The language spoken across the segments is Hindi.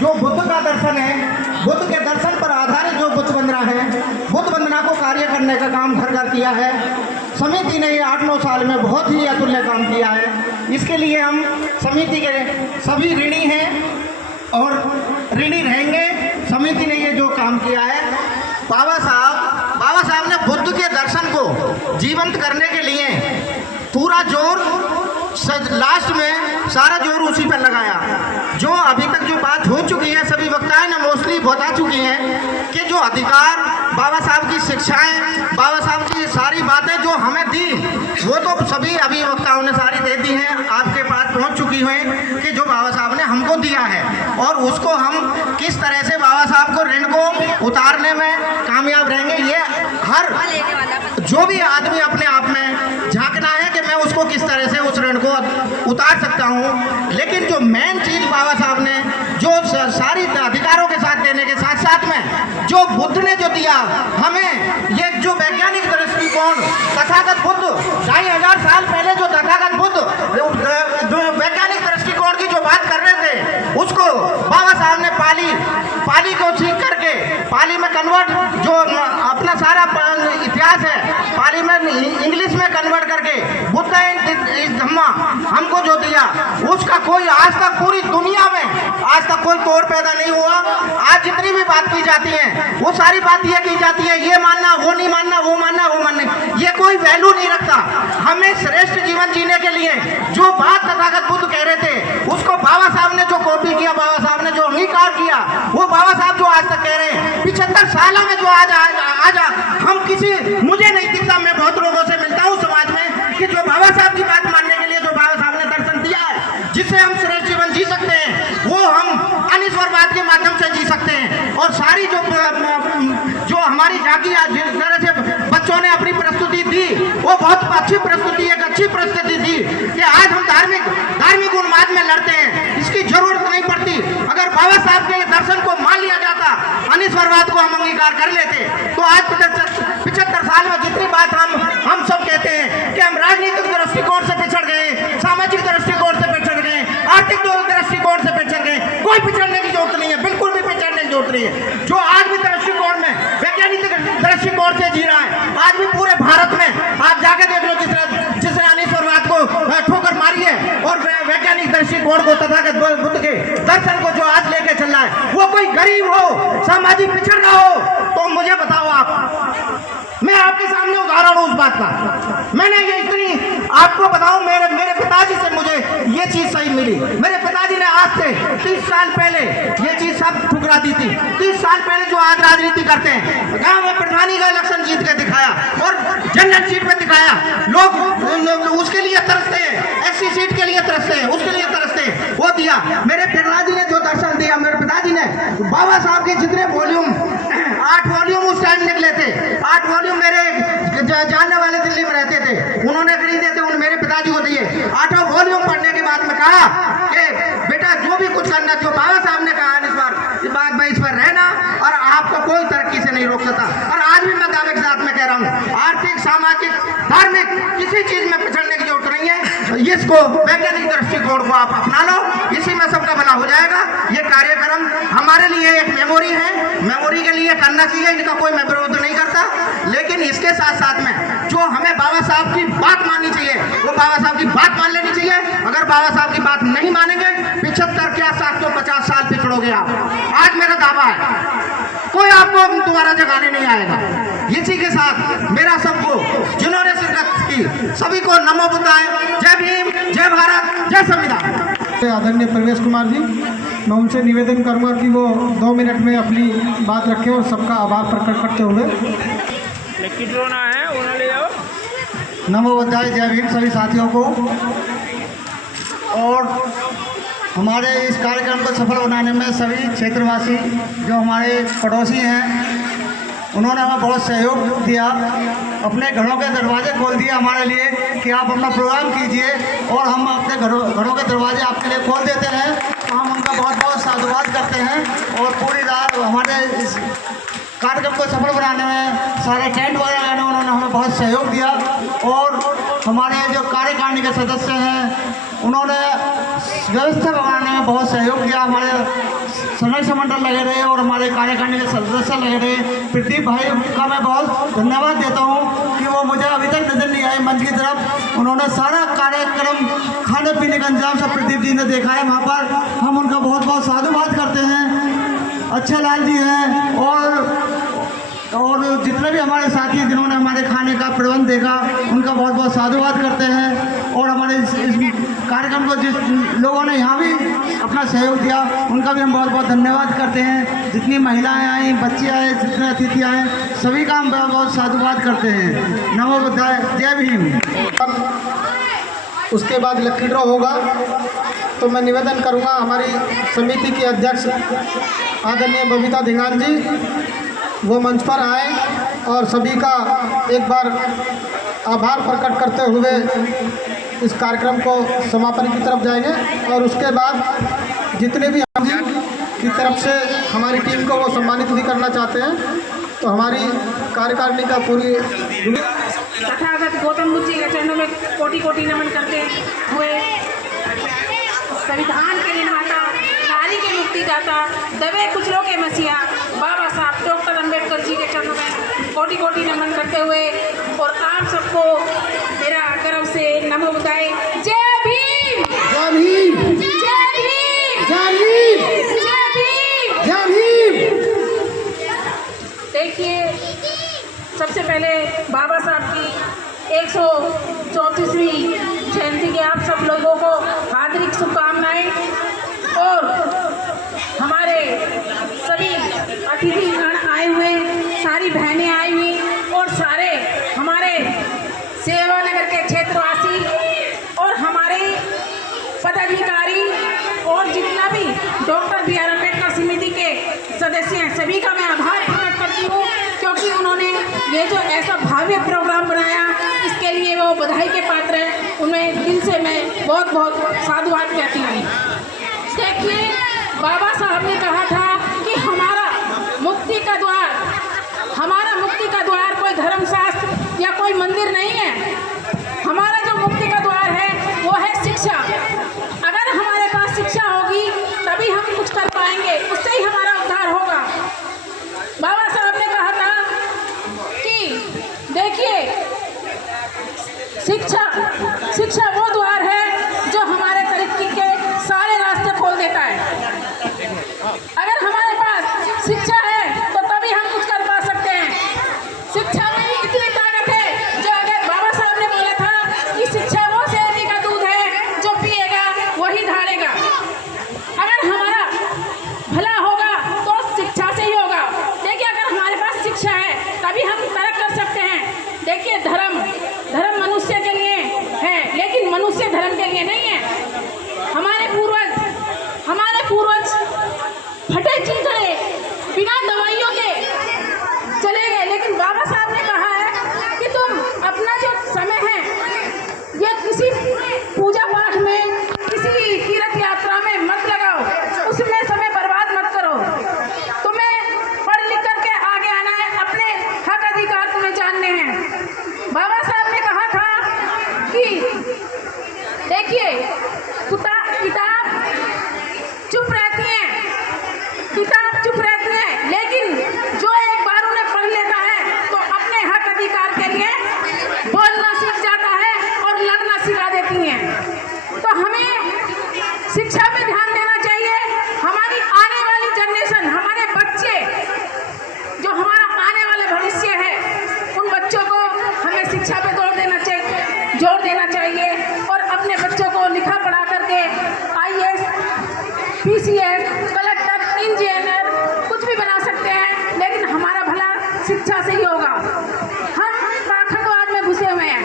जो बुद्ध का दर्शन है, बुद्ध के दर्शन पर आधारित जो बुद्ध वंदना है, बुद्ध वंदना को कार्य करने का काम घर घर किया है। समिति ने ये 8-9 साल में बहुत ही अतुल्य काम किया है। इसके लिए हम समिति के सभी ऋणी हैं और ऋणी रहेंगे। समिति ने ये जो काम किया है, बाबा साहब ने बुद्ध के दर्शन को जीवंत करने के लिए पूरा जोर, लास्ट में सारा जोर उसी पर लगाया। जो अभी तक जो बात हो चुकी है, सभी वक्ताएं ने मोस्टली बता चुकी हैं कि जो अधिकार बाबा साहब की शिक्षाएं, बाबा साहब की सारी बातें जो हमें दी, वो तो सभी अभी वक्ताओं ने सारी दे दी हैं, आपके पास पहुंच चुकी हैं कि जो बाबा साहब ने हमको दिया है और उसको हम किस तरह से बाबा साहब को ऋण को उतारने में कामयाब रहेंगे। ये हर जो भी आदमी अपने आप में झांकना है कि मैं उसको किस तरह से उस ऋण को उतार सकता हूँ। लेकिन जो मेन चीज बाबा साहब ने जो सारी अधिकारों के साथ देने के साथ साथ में जो बुद्ध ने जो दिया हमें, ये जो वैज्ञानिक दृष्टिकोण, तथागत बुद्ध 2500 साल पहले जो तथागत बुद्ध वैज्ञानिक दृष्टिकोण की जो बात कर रहे थे, उसको बाबा साहब ने पाली को सीख करके पाली में कन्वर्ट, जो अपना सारा इतिहास है पाली में इंग्लिश में कन्वर्ट करके बुद्ध इस धम्मा हमको जो दिया, उसका कोई आज तक पूरी दुनिया में आज तक कोई तोड़ पैदा नहीं हुआ। आज जितनी भी बात की जाती है वो सारी बात ये की जाती है, ये मानना, वो नहीं मानना, वो मानना, वो मानना, ये कोई वैल्यू नहीं रखता। हमें श्रेष्ठ जीवन जीने के लिए जो बात तथागत बुद्ध कह रहे थे, उसको बाबा साहब ने जो कॉपी किया, बाबा साहब ने जो अंगीकार किया, वो बाबा साहब जो आज तक कह रहे हैं 75 सालों में जो आज हम किसी, मुझे नहीं दिखता, मैं बहुत लोगों से मिलता हूँ समाज में कि जो बाबा साहब की बात मानने के लिए जो बाबा साहब ने दर्शन दिया है, जिससे हम श्रेष्ठ जीवन जी सकते हैं, वो हम अनिश्वरवाद के माध्यम से जी सकते हैं। और सारी जो हमारी झांकी जिस तरह से बच्चों ने अपनी प्रस्तुति दी, वो बहुत अच्छी प्रस्तुति, एक अच्छी प्रस्तुति दी कि आज हम धार्मिक उन्माद में लड़ते हैं, इसकी जरूरत नहीं पड़ती। अगर बाबा साहब के दर्शन को मान लिया जाता, अनिश्वरवाद को हम अंगीकार कर लेते, तो आज 75 साल में जितनी बात हम सब कहते हैं कि हम राजनीतिक दृष्टिकोण से पिछड़ गए, सामाजिक दृष्टिकोण से पिछड़ गए, आर्थिक दृष्टिकोण से पिछड़ गए, कोई पिछड़ने की जरूरत नहीं है, बिल्कुल भी पिछड़ने की जरूरत नहीं है। जो आज भी दृष्टिकोण में वैज्ञानिक दृष्टिकोण से जी रहा है, आज भी पूरे भारत में आप जाके देख लो, जिसने अनिश्वरवाद को ठोकर मारी है और वैज्ञानिक दृष्टिकोण को तथागत बुद्ध के दर्शन को जो आज लेके चल रहा है, वो कोई गरीब हो, सामाजिक पिछड़ रहा हो, तो मुझे बताओ आप, मैं आपके सामने उदाहरण हूं उस बात का। मैंने ये इतनी आपको बताऊं, मेरे पिताजी से मुझे ये चीज सही मिली। मेरे पिताजी ने आज से 30 साल पहले ये चीज सब ठुकरा दी थी। 30 साल पहले जो आज राजनीति करते हैं, गांव में प्रधानी का इलेक्शन जीत के दिखाया और जनरल सीट पे दिखाया, लोग उसके लिए तरसते हैं, एससी सीट के लिए तरसते हैं, उसके लिए तरसते हैं, वो दिया। मेरे पिताजी ने जो दर्शन दिया, मेरे पिताजी ने बाबा साहब के जितने वॉल्यूम, 8 वॉल्यूम उस टाइम निकले थे, 8 वॉल्यूम मेरे जानने वाले दिल्ली में रहते थे, उन्होंने खरीदे थे, उन मेरे पिताजी को दिए। 8वां वॉल्यूम पढ़ने के बाद में कहा कि बेटा जो भी कुछ करना, जो बाबा साहब ने कहा इस बार इस पर रहना और आपको कोई तरक्की से नहीं रोक सकता। और आज भी मैं दावे के साथ में कह रहा हूँ, आर्थिक, सामाजिक, धार्मिक किसी चीज में पिछड़ने की जरूरत नहीं है। इसको वैज्ञानिक दृष्टिकोण को आप अपना लो, इसी में सबका भला हो जाएगा। ये कार्यक्रम हमारे लिए एक मेमोरी है, मेमोरी के लिए करना चाहिए, इनका कोई मैं विरोध नहीं करता, लेकिन इसके साथ साथ में जो हमें बाबा साहब की बात माननी चाहिए, वो बाबा साहब की बात मान लेनी चाहिए। अगर बाबा साहब की बात नहीं मानेंगे, 75 क्या 750 साल पिछड़ोगे आप। आज मेरा दावा है, कोई आपको दोबारा जगाने नहीं आएगा। इसी के साथ मेरा सबको, जिन्होंने शिरकत की, सभी को नमो बुद्धाय, जय भीम, जय भारत, जय संविधान। आदरणीय प्रवेश कुमार जी, मैं उनसे निवेदन करूंगा कि वो 2 मिनट में अपनी बात रखें और सबका आभार प्रकट करते हुए। नमो बुद्धाय, जय भीम सभी साथियों को। और हमारे इस कार्यक्रम को सफल बनाने में सभी क्षेत्रवासी जो हमारे पड़ोसी हैं, उन्होंने हमें बहुत सहयोग दिया, अपने घरों के दरवाजे खोल दिए हमारे लिए कि आप अपना प्रोग्राम कीजिए, और हम अपने घरों के दरवाजे आपके लिए खोल देते हैं। तो हम उनका बहुत बहुत साधुवाद करते हैं। और पूरी रात हमारे इस कार्यक्रम को सफल बनाने में, सारे टेंट वगैरह लगाने में उन्होंने हमें बहुत सहयोग दिया। और हमारे जो कार्यकारिणी के सदस्य हैं, उन्होंने व्यवस्था बनाने में बहुत सहयोग किया। हमारे सदस्य मंडल लगे रहे और हमारे कार्यकारिणी के सदस्य लगे रहे। प्रदीप भाई का मैं बहुत धन्यवाद देता हूँ कि वो मुझे अभी तक नजर नहीं आए मंच की तरफ। उन्होंने सारा कार्यक्रम खाने पीने का इंतजाम सब प्रदीप जी ने देखा है वहाँ पर। हम उनका बहुत बहुत साधुवाद करते हैं। अच्छे लाल जी हैं और जितने भी हमारे साथी हैं जिन्होंने हमारे खाने का प्रबंध देखा उनका बहुत बहुत साधुवाद करते हैं। और हमारे इस कार्यक्रम को जिस लोगों ने यहाँ भी अपना सहयोग दिया उनका भी हम बहुत बहुत धन्यवाद करते हैं। जितनी महिलाएं आई, बच्चे आए, जितने अतिथि आए, सभी का हम बहुत बहुत साधुवाद करते हैं। नमो बुद्धाय, जय भीम। उसके बाद लकी ड्रॉ होगा, तो मैं निवेदन करूंगा हमारी समिति के अध्यक्ष आदरणीय बबीता धिंगान जी वो मंच पर आए और सभी का एक बार आभार प्रकट करते हुए इस कार्यक्रम को समापन की तरफ जाएंगे। और उसके बाद जितने भी हम की तरफ से हमारी टीम को वो सम्मानित भी करना चाहते हैं, तो हमारी कार्यकारिणी का पूरी तथागत गौतम बुद्ध जी के चरणों में कोटि कोटि नमन करते हुए संविधान के निर्माता, नारी के मुक्तिदाता, दबे कुचलों के मसीहा बाबा साहब डॉक्टर अंबेडकर जी के चरणों में कोटि कोटि नमन करते हुए और आप सबको मेरा गर्व से नमो बुद्धाय। जय भीम, जय भीम, जय भीम, जय भीम, जय भीम, जय भीम। देखिए, सबसे पहले बाबा साहब की 134वीं जयंती के आप सब लोगों को हार्दिक शुभकामनाएं। और हमारे सभी अतिथिगण आए हुए, सारी बहनें आई हुई और सारे हमारे सेवानगर के क्षेत्रवासी और हमारे पदाधिकारी और जितना भी डॉक्टर बी.आर. अम्बेडकर समिति के सदस्य हैं, सभी का मैं आभार प्रकट करती हूँ, क्योंकि उन्होंने ये जो ऐसा भव्य प्रोग्राम बनाया इसके लिए वो बधाई के पात्र हैं। उन्हें दिल से मैं बहुत बहुत साधुवाद कहती हूँ। देखिए, बाबा साहब ने कहा था कि हमारा मुक्ति का द्वार कोई धर्मशास्त्र या कोई मंदिर नहीं है। हमारा जो मुक्ति का द्वार है वो है शिक्षा। अगर हमारे पास शिक्षा होगी तभी हम कुछ कर पाएंगे, उससे ही हमारा उद्धार होगा। बाबा साहब ने कहा था कि देखिए, शिक्षा वो द्वार है जो हमारे तरक्की के सारे रास्ते खोल देता है। अगर हमारे पास शिक्षा है तो तभी हम कुछ कर पा सकते हैं। शिक्षा में भी इतनी ताकत है जो अगर बाबा साहब ने बोला था कि शिक्षा वो शेरनी का दूध है जो पिएगा वही धाड़ेगा। अगर हमारा भला होगा तो शिक्षा से ही होगा। देखिए, अगर हमारे पास शिक्षा है तभी हम तरक्की कर सकते हैं। देखिए, धर्म मनुष्य के लिए है, लेकिन मनुष्य धर्म के लिए नहीं है। हमारे पूर्वज फटे चिंतने बिना दवाइयों के चले गए, लेकिन बाबा साहब ने कहा है कि तुम अपना जो समय है ये किसी पूजा पाठ में, किसी तीर्थ यात्रा में मत लगाओ, उसमें समय बर्बाद मत करो। तुम्हें पढ़ लिख करके आगे आना है, अपने हक अधिकार तुम्हें जानने हैं। बाबा साहब ने कहा था कि देखिए, किताब चुप रहती है, लेकिन जो एक बार उन्हें पढ़ लेता है तो अपने हक अधिकार के लिए बोलना सीख जाता है और लड़ना सिखा देती हैं। तो हमें शिक्षा पे ध्यान देना चाहिए। हमारी आने वाली जनरेशन, हमारे बच्चे जो हमारा आने वाले भविष्य है, उन बच्चों को हमें शिक्षा पे जोर देना चाहिए और अपने बच्चों को लिखा पढ़ा करके IAS, PCS, कलेक्टर, इंजीनियर कुछ भी बना सकते हैं, लेकिन हमारा भला शिक्षा से ही होगा। हम पाखंडवाद में घुसे हुए हैं,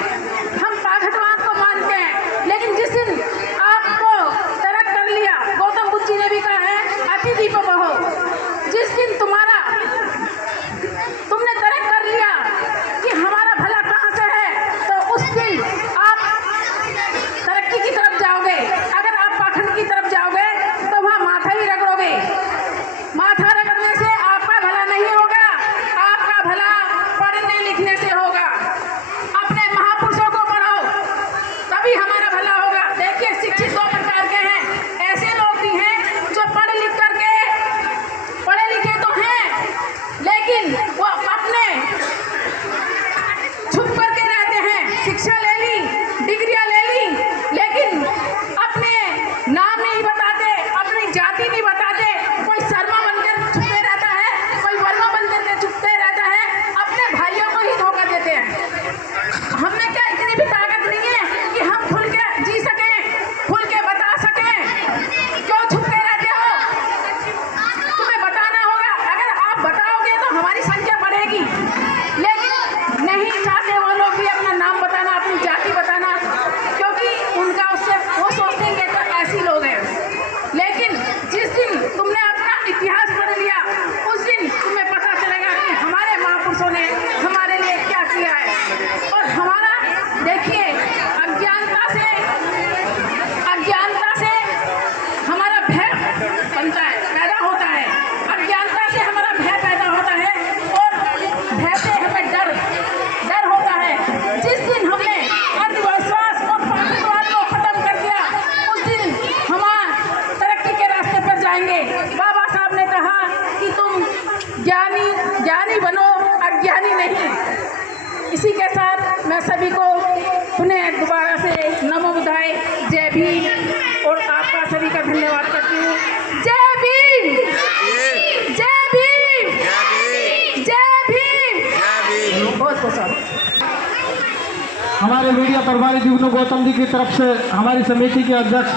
हम पाखंडवाद को मानते हैं, लेकिन जिस दिन आपको तरक कर लिया, गौतम बुद्ध जी ने भी कहा है अतिथि को बहो, जिस दिन तुमने तरक कर लिया कि हमारा भला कहाँ से है, तो उस दिन आप तरक्की की तरफ जाओगे। अगर आप पाखंड की तरफ जाओगे तो वहाँ माथा ही रगड़ोगे। माथा रगड़ने से आपका भला नहीं होगा, आपका भला पढ़ने लिखने से होगा। अपने महापुरुषों को पढ़ो तभी हमारा भला होगा। देखिए, शिक्षित दो प्रकार के हैं, अपनी जाति नहीं बताते, कोई शर्मा बनकर छुपे रहता है, कोई वर्मा बनकर के छुपते रहता है, अपने भाइयों को ही धोखा देते हैं। हमने क्या इतनी भी ताकत नहीं है कि हम खुल के जी सकें, खुल के बता सकें? क्यों छुपते रहते हो? तुम्हें बताना होगा। अगर आप बताओगे तो हमारी संख्या बढ़ेगी, लेकिन नहीं चाहते वो लोग भी अपना नाम बताना, अपनी जाति बताना, क्योंकि उनका उससे वो सोचते हैं कि तो ऐसी लोग हैं। लेकिन जिस दिन तुमने अपना इतिहास पढ़ लिया, उस दिन तुम्हें पता चलेगा कि हमारे महापुरुषों ने हमारे लिए क्या किया है। और हमारा देखिए, अज्ञानता से हमारा भय बनता है, पैदा होता है। अज्ञानता से हमारा भय पैदा होता है और भय से हमें डर होता है। जिस दिन हमने अंधविश्वास और पाखंडवाद को खत्म कर दिया, उस दिन हम तरक्की के रास्ते पर जाएंगे। बाबा साहब ने कहा कि तुम ज्ञानी बनो, अज्ञानी नहीं। इसी के साथ मैं सभी को पुनः दोबारा से नमो बुद्धाय, जय भीम, और आपका सभी का धन्यवाद करती हूँ। जय भीम, जय भीम, जय भीम। बहुत बहुत हमारे मीडिया प्रभारी जुगनू गौतम जी की तरफ से हमारी समिति के अध्यक्ष